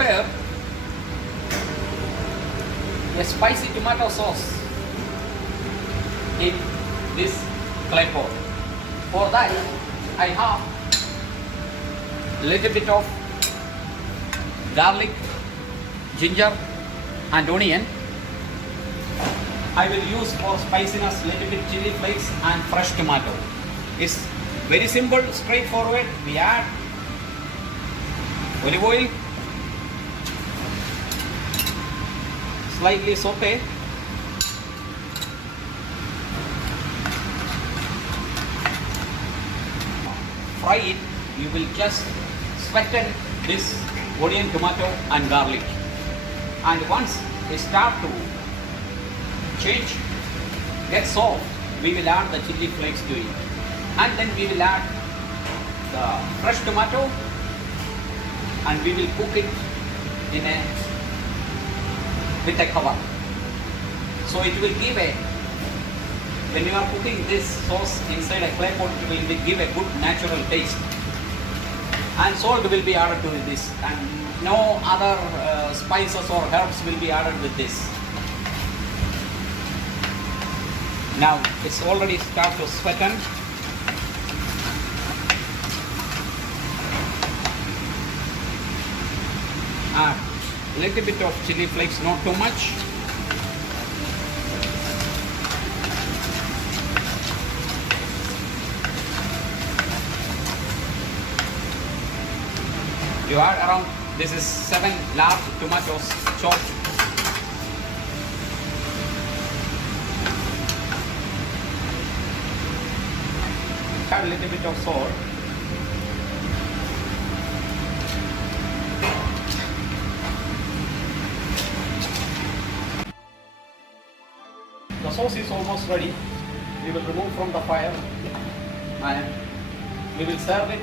prepare a spicy tomato sauce in this clay pot. For that, I have little bit of garlic, ginger and onion. I will use for spiciness little bit chili flakes and fresh tomato. It's very simple, straightforward. We add olive oil, slightly saute, fry it. You will just sweeten this onion, tomato and garlic, and once they start to change, get soft, we will add the chili flakes to it, and then we will add the fresh tomato and we will cook it in a with a cover. So it will give a, when you are cooking this sauce inside a clay pot, it will give a good natural taste. And salt will be added to this, and no other spices or herbs will be added with this. Now it's already start to sweeten. Little bit of chili flakes, not too much. You add around, this is 7 large tomatoes chopped. Add a little bit of salt. The sauce is almost ready. We will remove from the fire and we will serve it.